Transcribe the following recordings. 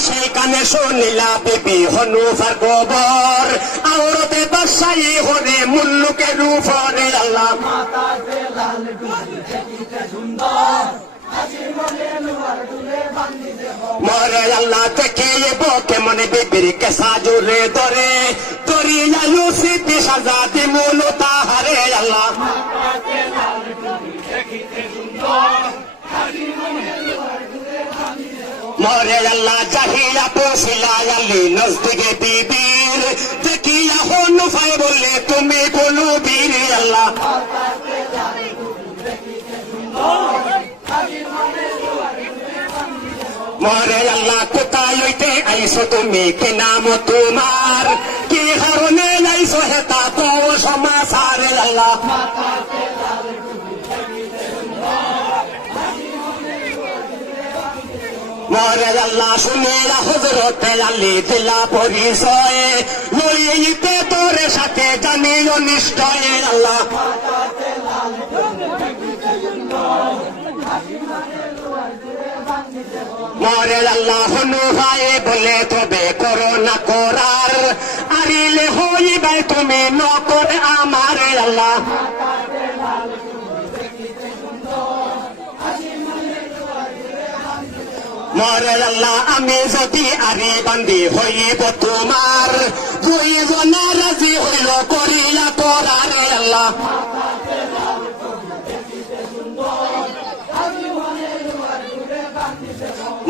সেইখানে শুনিলা বিবি হনুফার গোবর আওরতে বাদশাহী হরে মুল্লুকের উপরে আল্লাহ মরে আল্লাহ দেখে কেমন বিবির কেসা জোরে ধরে দরিয়া ইউসিফি সাজা দিমুল তাহারে আল্লাহ মরে আল্লাহ জাহিয়া পৌঁছিলা আলী নজদিকে বিবির দেখিয়া হনুফায় বললে তুমি কোন বীর আল্লাহ মরে আল্লাহ কোথায় হইতে আইসো তুমি কে নাম তোমার কি কারণে আইসো হেতা তো সমাচার আল্লাহ মরে আল্লাহ শুনিয়া হযরতে আলী দিলা পরিচয় লইতে তোরে সাথে জানিও নিশ্চয় আল্লাহ মরে আল্লাহ হনুফায় বলে তবে করো না করার আরিলে হইবে তুমি নকর আমার আল্লাহ মরে আল্লাহ আমি যদি আরে বান্দি হইব তোমার দুইজনা রাজি হইল করিয়া তোরার আল্লাহ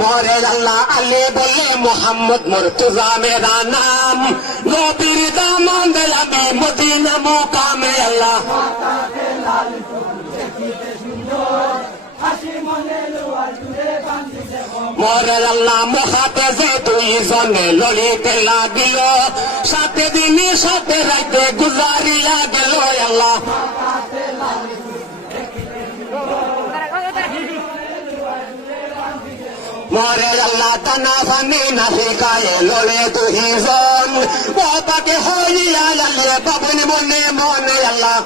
মরে আল্লাহ আলী বলে মোহাম্মদ মুর্তজা মেরা নাম নবীর দামান দে আমি মদিনা মুকামে আল্লাহ মরে আল্লাহ মহাতে যে দুইজনে লড়িতে লাগিল সাথে দিনে সাথে রাইতে গুজারিয়া গেল আল্লাহ মরে আল্লাহ টানা ফানি নাহি গায়ে লড়ে দুইজন বাবাকে হইয়া আল্লাহ বাবুন মনে মনে আল্লাহ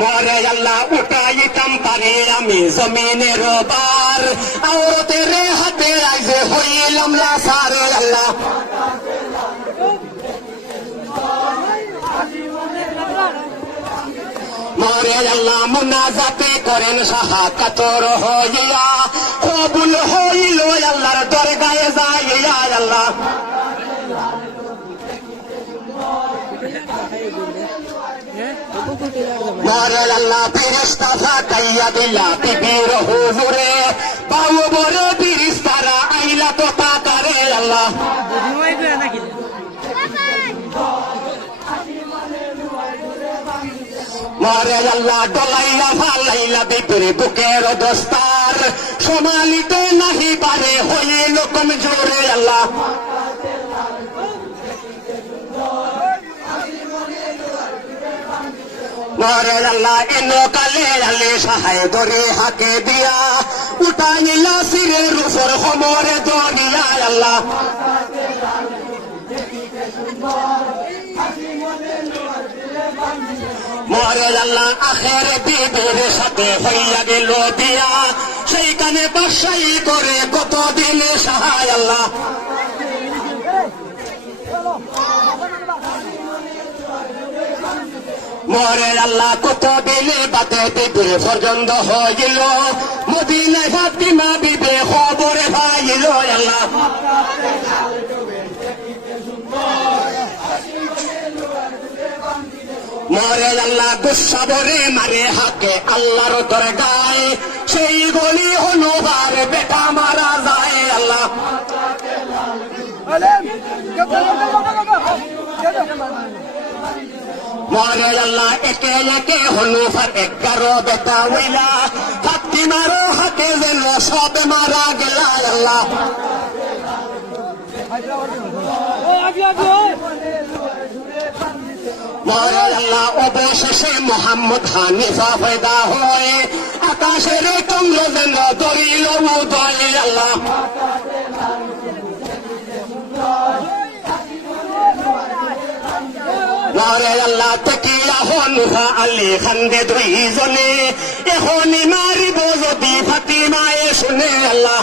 মরে আল্লাহ উঠাইতাম পারে আমি জমিনের বার আওরতে রে হাতে আইজে হইলাম লাসারে আল্লাহ মরে আল্লাহ মুনাজাতে করেন সাহাকাতর হইয়া কবুল হইল আল্লাহর দরগায়ে যাইয়া আল্লাহ মরে আল্লাহ ফেরেশতা ফাকাইয়া দিলা বিবির হুজুরে বাউ বড় ফেরেশতারা আইলা তো তাকারে আল্লাহ মরে আল্লাহ ডলাইয়া ফালাইলা বিবির বুকের দস্তার সমালিতে নাহি পারে হইল কমজোরে আল্লাহ মরে আল্লাহ এনো কালে আলে সাহায় ধরে হাকে দিয়া উঠাইলা সিরের উপর হমরে দরিয়া আল্লাহ মরে আল্লাহ আখের বিবির সাথে হইয়া গেল দিয়া সেইখানে বাদশাহী করে কতদিন সাহায় আল্লাহ মরে আল্লাহ কত দিলে বাদে বিবির পর্যন্ত হইল মদিনায় ফাতিমা বিবি খবরে পাইল আল্লাহ মরে আল্লাহ গুসা ভরে মারে হাকে আল্লাহর দরগায় সেই গলি হনুবার বেটা মারা যায় আল্লাহ মরে আল্লাহ একে একে হনুফার 11 বেটা হইলা ফাতিমার হাতে যেন সব মারা গেল আল্লাহ মরে আল্লাহ অবশেষে মোহাম্মদ হানিফা পয়দা হয়ে আকাশের চন্দ্র যেন ধরিল উদয় আল্লাহ আল্লাহ রে আল্লাহ তেকিয়া হনুফা আলী খান্দে দুইজনে এখনই মারিব যদি ফাতিমায়ে শুনে আল্লাহ